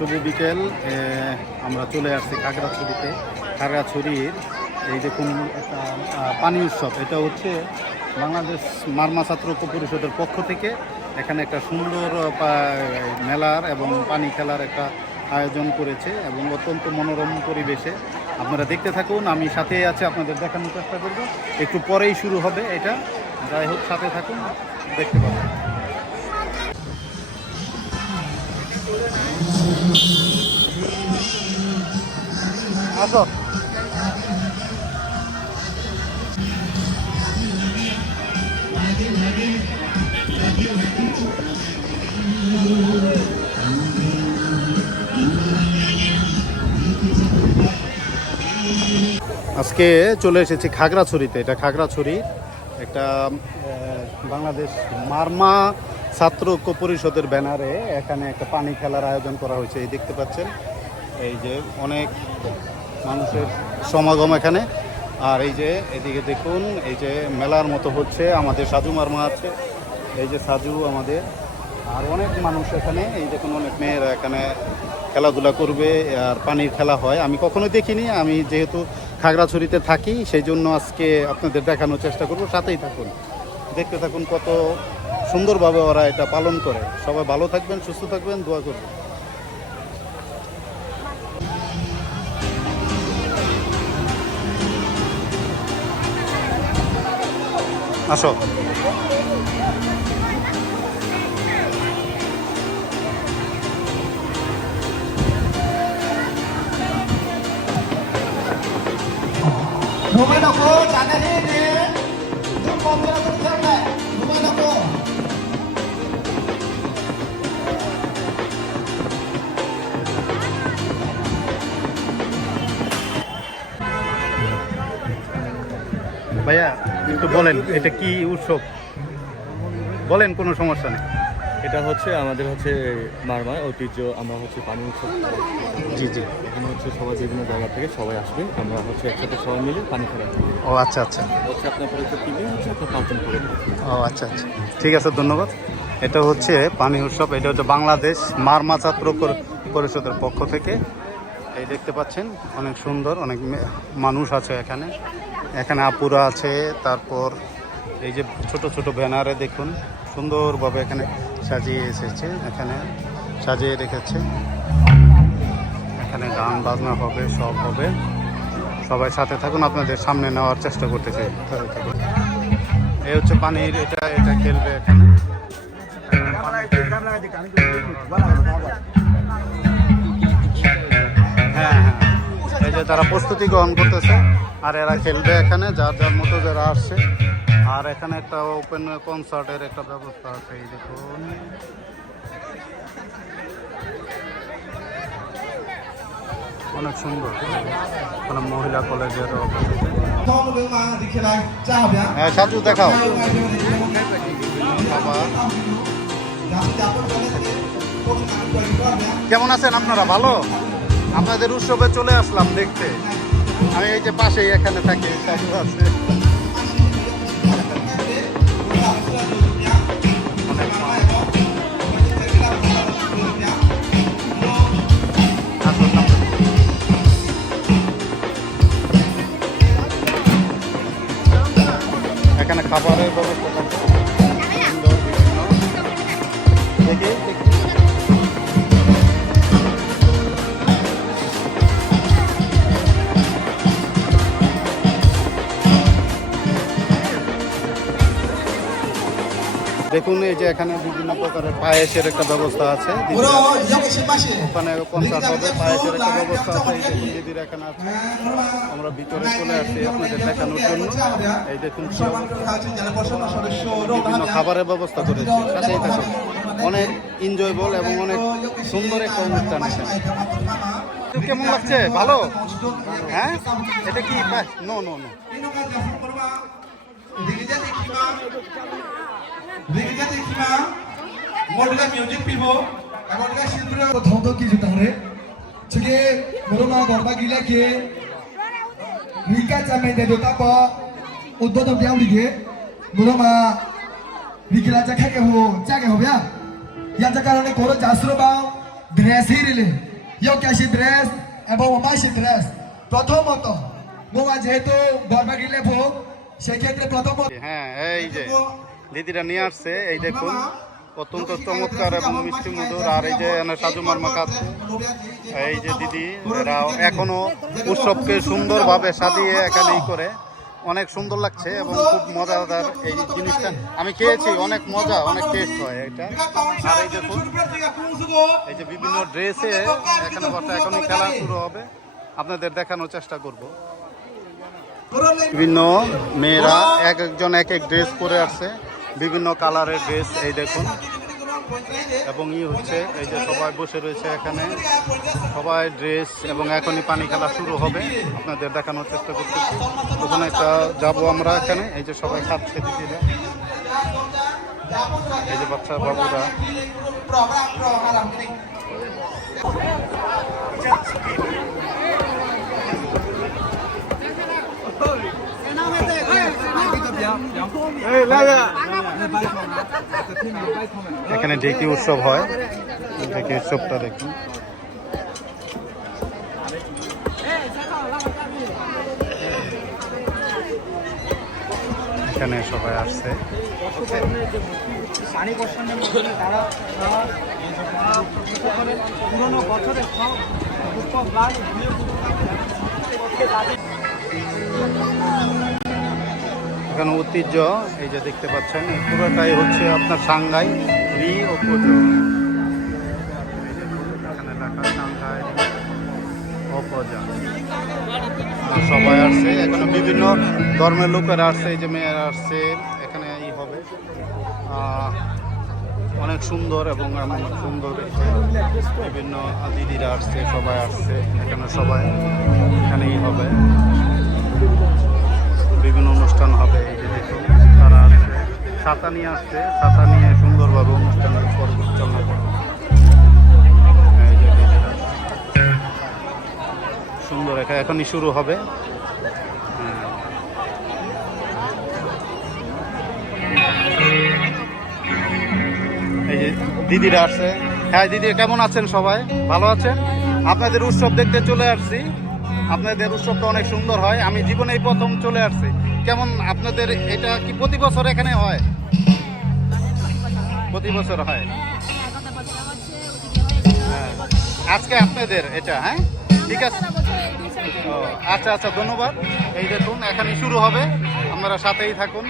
শুভ বিকেল। আমরা চলে আসছি খাগড়াছড়িতে। খাগড়াছড়ির এই দেখুন একটা পানি উৎসব। এটা হচ্ছে বাংলাদেশ মারমা ছাত্র ঐক্য পরিষদের পক্ষ থেকে এখানে একটা সুন্দর মেলার এবং পানি খেলার একটা আয়োজন করেছে এবং অত্যন্ত মনোরম পরিবেশে। আপনারা দেখতে থাকুন, আমি সাথে আছে, আপনাদের দেখানোর চেষ্টা করব। একটু পরেই শুরু হবে এটা, যাই হোক সাথে থাকুন, দেখতে পাবেন। আসো। আজকে চলে এসেছি খাগড়াছড়িতে। এটা খাগড়াছড়ি একটা বাংলাদেশ মারমা ছাত্র ঐক্য পরিষদের ব্যানারে এখানে একটা পানি খেলার আয়োজন করা হয়েছে। এই দেখতে পাচ্ছেন, এই যে অনেক মানুষের সমাগম এখানে। আর এই যে এদিকে দেখুন, এই যে মেলার মতো হচ্ছে, আমাদের সাজু মারমা আছে, এই যে সাজু আমাদের, আর অনেক মানুষ এখানে। এই দেখুন অনেক মেয়েরা এখানে খেলাধুলা করবে আর পানির খেলা হয়। আমি কখনো দেখিনি, আমি যেহেতু খাগড়াছড়িতে থাকি সেই জন্য আজকে আপনাদের দেখানোর চেষ্টা করব। সাথেই থাকুন, দেখতে থাকুন কত সুন্দরভাবে ওরা এটা পালন করে। সবাই ভালো থাকবেন, সুস্থ থাকবেন, দোয়া করবেন। আসো। Rumah doko, jangan ini. Itu mobil aku sana. Rumah doko. ভাইয়া একটু বলেন এটা কি উৎসব, বলেন, কোনো সমস্যা নেই। এটা হচ্ছে আমাদের মারমা ঐতিহ্য। আমরা পানি উৎসব। জি জি। এখানে সবাই বিভিন্ন জায়গা থেকে সবাই আসবে। আমরা একসাথে সবাই মিলে পানি খেলা। ও আচ্ছা আচ্ছা। আপনার পরিচয় টিভি আপনার 5 জন করে। ও আচ্ছা আচ্ছা, ঠিক আছে, ধন্যবাদ। এটা হচ্ছে পানি উৎসব। এটা হচ্ছে বাংলাদেশ মারমা ছাত্র পরিষদের পক্ষ থেকে। এই দেখতে পাচ্ছেন অনেক সুন্দর, অনেক মানুষ আছে এখানে। এখানে আপুরা আছে, তারপর এই যে ছোট ছোট ব্যানারে দেখুন সুন্দরভাবে এখানে সাজিয়ে এসেছে, এখানে সাজিয়ে রেখেছে। এখানে গান বাজনা হবে, সব হবে। সবাই সাথে থাকুন, আপনাদের সামনে নেওয়ার চেষ্টা করতেছে। এই হচ্ছে পানির, এটা এটা খেলবে এখানে। হ্যাঁ হ্যাঁ, এই যে তারা প্রস্তুতি গ্রহণ করতেছে আর এরা খেলবে এখানে, যার যার মতো যারা আসছে। আর এখানে একটা ওপেন কনসার্টের একটা ব্যবস্থা আছে। এই দেখুন অনেক সুন্দর, কোনো মহিলা কলেজের। হ্যাঁ সাজু দেখাও। কেমন আছেন আপনারা? ভালো? আপনাদের উৎসবে চলে আসলাম দেখতে। আমি এই যে পাশেই এখানে থাকি, সাজু আছে। এখানে খাবারের ব্যবস্থা থাকে সুন্দর বিভিন্ন। দেখুন এই যে এখানে বিভিন্ন প্রকারের পায়েসের একটা ব্যবস্থা আছে। ওখানে কনসার্ট হবে, পায়েসের একটা ব্যবস্থা আছে। এই দেখুন দিদির এখানে আছে। আমরা ভিতরে চলে আসছি আপনাদের দেখানোর জন্য। এই দেখুন বিভিন্ন খাবারের ব্যবস্থা করেছে। সাথেই থাকুন, অনেক এনজয়েবল এবং অনেক সুন্দর একটা অনুষ্ঠান। কেমন লাগছে? ভালো? হ্যাঁ, এটা কি? No no no. 모두가 뮤직 피보 모두가 실부로 더더 기주다래 저게 모로마 거바 길레게 니까 짜면데도 따빠 옷도 배우리게 모로마 니길라 짜게 호 짜게 호야 야자가라네 고로 자스로 바 드레스리래 ইয়োকাশি ড্রেস এবং ওমাশি ড্রেস প্রথমত মোমা যেহেতু বরবাগিলে ভোগ সেক্ষেত্রে প্রথমত হ্যাঁ, এই যে দিদিরা নিয়ে আসছে, এই দেখুন অত্যন্ত চমৎকার এবং মিষ্টি মধুর। আর এই যে সাজু মারমা খাচ্ছে, এই যে দিদি এরা এখনো উৎসবকে সুন্দরভাবে সাজিয়ে এখানেই করে, অনেক সুন্দর লাগছে এবং খুব মজাদার এই জিনিসটা। আমি খেয়েছি, অনেক মজা, অনেক টেস্ট হয় এটা। আর এই দেখুন এই যে বিভিন্ন ড্রেসে এখানে বসে এখনই খেলা শুরু হবে, আপনাদের দেখানোর চেষ্টা করব। বিভিন্ন মেয়েরা এক একজন এক এক ড্রেস পরে আসছে, বিভিন্ন কালারের ড্রেস, এই দেখুন। এবং হচ্ছে এই যে সবাই বসে রয়েছে এখানে, সবাই ড্রেস, এবং এখনই পানি খেলা শুরু হবে, আপনাদের দেখানোর চেষ্টা করতেছি। ওখানে একটা যাবো আমরা, এখানে এই যে সবাই খাচ্ছে দিদিরা, এই যে বাচ্চা বাবুরা। এখানে ঢেকি উৎসব হয়, ঢেকি উৎসবটা দেখুন। এখানে সবাই আসছে, এখানে ঐতিহ্য এই যে দেখতে পাচ্ছেন, এই পুরোটাই হচ্ছে আপনার সাংঘাই রি ও পুজো। এখানে লেখা সাংঘাই ও পুজো। সবাই আসছে, এখানে বিভিন্ন ধর্মের লোকেরা আসছে, এই যে মেয়েরা আসছে, এখানে এই হবে অনেক সুন্দর এবং অনেক সুন্দর। বিভিন্ন দিদিরা আসছে, সবাই আসছে এখানে, সবাই এখানেই হবে, বিভিন্ন অনুষ্ঠান হবে। এই যে দেখুন তারা আসছে, ছাতা নিয়ে আসছে, ছাতা নিয়ে সুন্দরভাবে অনুষ্ঠানের পরিচালনা করবে। এই যে দিদিরা সুন্দর, এখনই শুরু হবে। এই যে দিদিরা আসছে। হ্যাঁ দিদি, কেমন আছেন? সবাই ভালো আছেন? আপনাদের উৎসব দেখতে চলে আসছি, আপনাদের উৎসবটা অনেক সুন্দর হয়। আমি জীবনে এই প্রথম চলে আসছি। কেমন আপনাদের এটা কি প্রতি বছর এখানে হয়? প্রতি বছর হয়। হ্যাঁ, আজকে আপনাদের এটা, হ্যাঁ ঠিক আছে। ও আচ্ছা আচ্ছা, ধন্যবাদ। এই দেখুন এখানে শুরু হবে, আপনারা সাথেই থাকুন।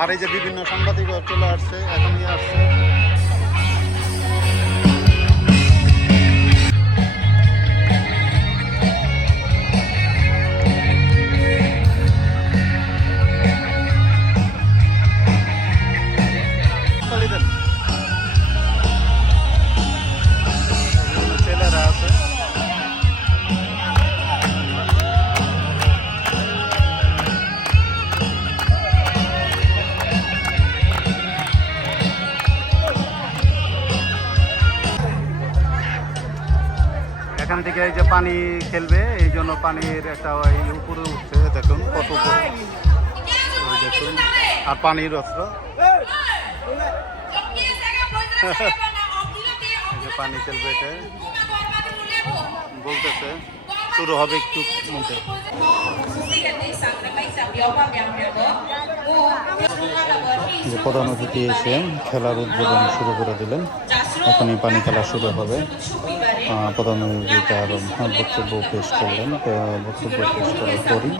আর এই যে বিভিন্ন সাংবাদিক চলে আসছে, এখনই আসছে। ছেলেরা আছে, এখান থেকে এই যে পানি খেলবে, এই জন্য পানির একটা ওই উপরে উঠছে, দেখুন কত উপরে, দেখুন। আর পানির অস্ত্র, এই যে পানি খেলবে, এটা বলতেছে শুরু হবে একটু মধ্যে। যে প্রধান অতিথি এসে খেলার উদ্বোধন শুরু করে দিলেন, এখনই পানি খেলা শুরু হবে। প্রধান অতিথি তার বক্তব্য পেশ করলেন, বক্তব্য পেশ করার পরই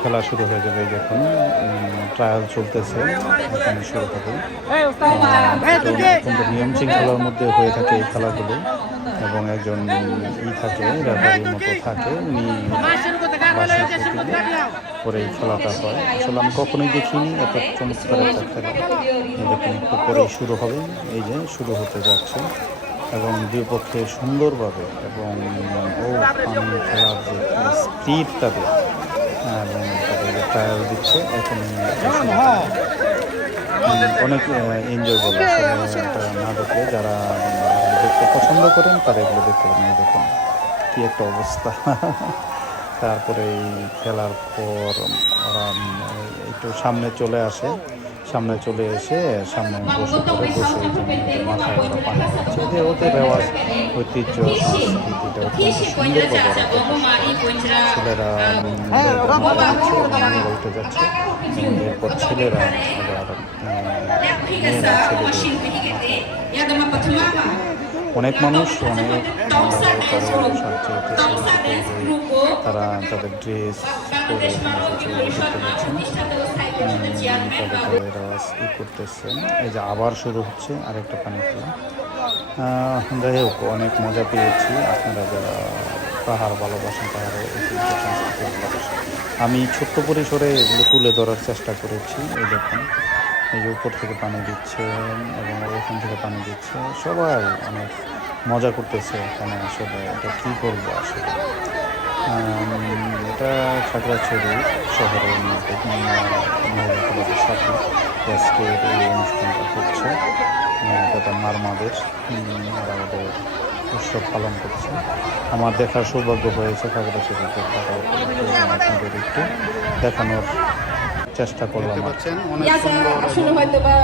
খেলা শুরু হয়ে যাবে। দেখুন ট্রায়াল চলতেছে, এখানে শুরু হবে। অত্যন্ত নিয়ম শৃঙ্খলার মধ্যে হয়ে থাকে এই খেলাগুলো, এবং একজন থাকে, রেফারির মতো থাকে, উনি পরে এই খেলাটা হয়। আসলে আমি কখনোই দেখিনি এত চমৎকার একটা খেলা। দেখুন একটু পরেই শুরু হবে, এই যে শুরু হতে যাচ্ছে, এবং দুই পক্ষে সুন্দরভাবে এবং পানি খেলার যে স্পিড তাদের, এবং তাদের ট্রায়াল দিচ্ছে, এখন অনেক এনজয়েবল। আসলে এটা না দেখলে, যারা দেখতে পছন্দ করেন তারা এগুলো দেখতে পারেন। দেখুন কি একটা অবস্থা। তারপরে এই খেলার পর ওরা একটু সামনে চলে আসে, সামনে চলে এসে সামনে বসে পড়ে, বসে মাথায় ওরা পানি দিচ্ছে, যে ওদের রেওয়াজ ঐতিহ্য সংস্কৃতিটা অত্যন্ত সুন্দরভাবে ছেলেরা মেয়েরা উঠে যাচ্ছে এবং এরপর ছেলেরা আবার মেয়েরা অনেক মানুষ অনেক তারা তাদের ড্রেস পরে দেখতে পাচ্ছেন ই করতেছে। এই যে আবার শুরু হচ্ছে আরেকটা পানি খেলা। যাই হোক অনেক মজা পেয়েছি। আপনারা যারা পাহাড় ভালোবাসেন, পাহাড়ের ঐতিহ্য সংস্কৃতি ভালোবাসেন, আমি ছোট্ট পরিসরে এগুলো তুলে ধরার চেষ্টা করেছি। এই দেখুন, এই যে উপর থেকে পানি দিচ্ছে এবং ওখান থেকে পানি দিচ্ছে, সবাই অনেক মজা করতেছে এখানে। আসলে এটা কী করবো আসলে, এটা খাগড়াছড়ি শহরের মধ্যে মহিলা ক্লাবের সাথে আজকের এই অনুষ্ঠানটা হচ্ছে। এটা মারমাদের ওদের উৎসব পালন করছে। আমার দেখার সৌভাগ্য হয়েছে খাগড়াছড়িতে থাকার, আপনাদের একটু দেখানোর চেষ্টা করলাম। অনেক সুন্দর হয়তো বা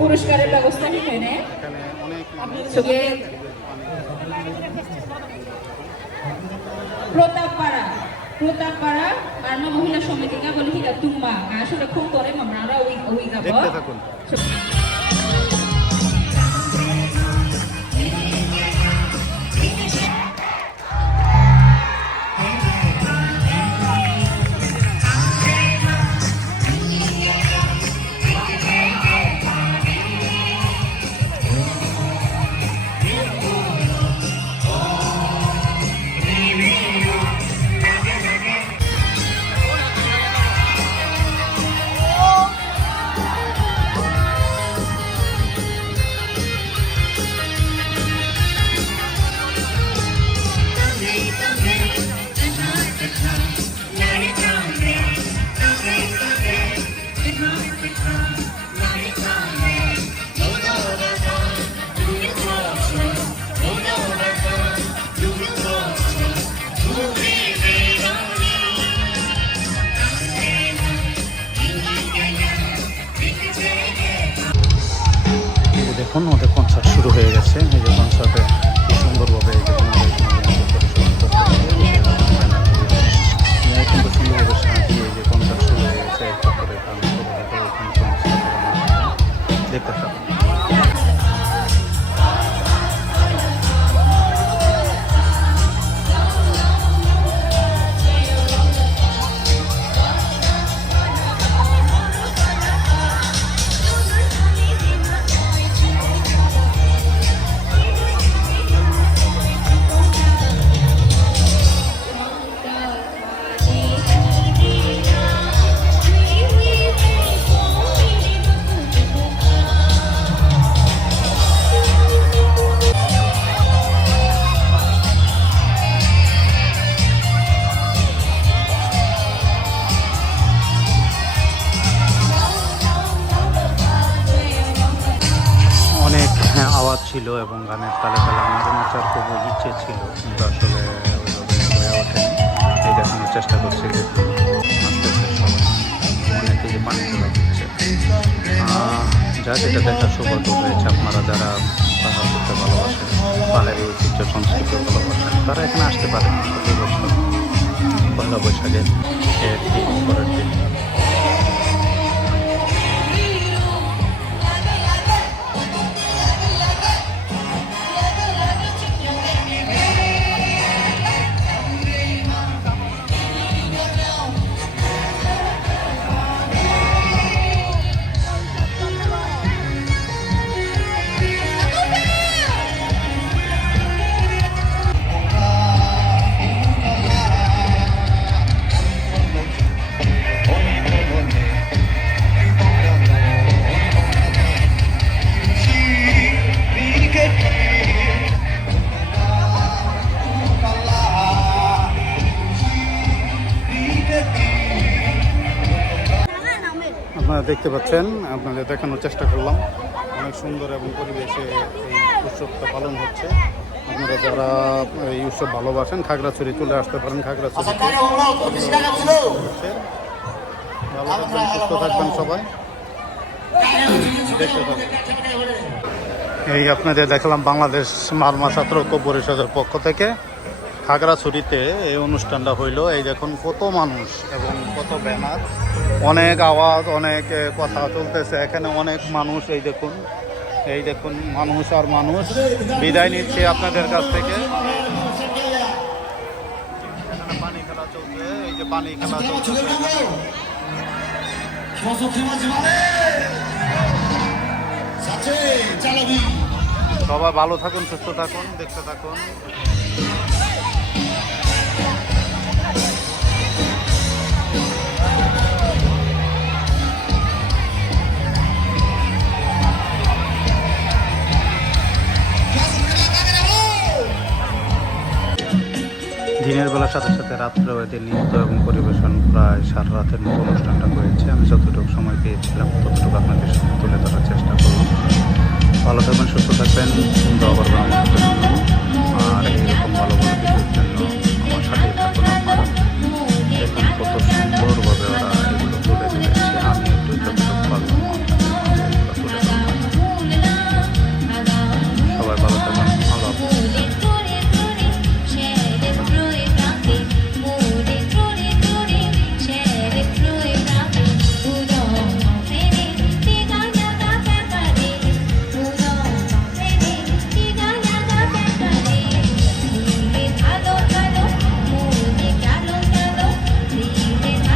পুরস্কারের ব্যবস্থা এখানে অনেক প্রতাপপাড়া বার্মা মহিলা সমিতিকে বলি হিলা তুমা আসলে খুব করে আমরা ওই দেখতে থাকুন। দেখুন ওদের কনসার্ট শুরু হয়ে গেছে। এই যে কনসার্টে কি সুন্দরভাবে অত্যন্ত সুন্দরভাবে সাজিয়ে এই যে কনসার্ট শুরু হয়ে গেছে। একটা করে গান শুরু হবে, দেখতে থাকুন। অনেক আওয়াজ ছিল এবং গানের তালে তালে আমাদের নাচার খুব ইচ্ছে ছিল, কিন্তু আসলে ওইভাবে হয়ে ওঠেনি। এই দেখানোর চেষ্টা করছি যে নাচতেছে সবাই, অনেকে যে পানি তোলা দিচ্ছে। যা যেটা দেখার সৌভাগ্য হয়েছে। আপনারা যারা পাহাড় করতে ভালোবাসেন, পাহাড়ের ঐতিহ্য সংস্কৃতি ভালোবাসেন, তারা এখানে আসতে পারেন প্রতি বছর পয়লা বৈশাখের ঠিক পরের দিন। আপনারা দেখতে পাচ্ছেন, আপনাদের দেখানোর চেষ্টা করলাম। অনেক সুন্দর এবং পরিবেশে এই উৎসবটা পালন হচ্ছে। আপনারা যারা এই উৎসব ভালোবাসেন, খাগড়াছড়ি চলে আসতে পারেন। খাগড়াছড়িতে ভালো থাকবেন, সুস্থ থাকবেন সবাই। দেখতে পাবেন এই আপনাদের দেখলাম বাংলাদেশ মারমা ছাত্র ঐক্য পরিষদের পক্ষ থেকে খাগড়াছড়িতে এই অনুষ্ঠানটা হইলো। এই দেখুন কত মানুষ এবং কত ব্যানার, অনেক আওয়াজ, অনেক কথা চলতেছে এখানে, অনেক মানুষ। এই দেখুন মানুষ আর মানুষ। বিদায় নিচ্ছে আপনাদের কাছ থেকে। এখানে পানি খেলা চলছে, এই যে পানি খেলা চলছে। সবাই ভালো থাকুন, সুস্থ থাকুন, দেখতে থাকুন। দিনের বেলার সাথে সাথে রাত্রেও এদের নৃত্য এবং পরিবেশন প্রায় সারা রাতের মতো অনুষ্ঠানটা হয়েছে। আমি যতটুকু সময় পেয়েছিলাম ততটুকু আপনাদের সামনে তুলে ধরার চেষ্টা করলাম। ভালো থাকবেন, সুস্থ থাকবেন, দোয়া করবেন আমাদের জন্য।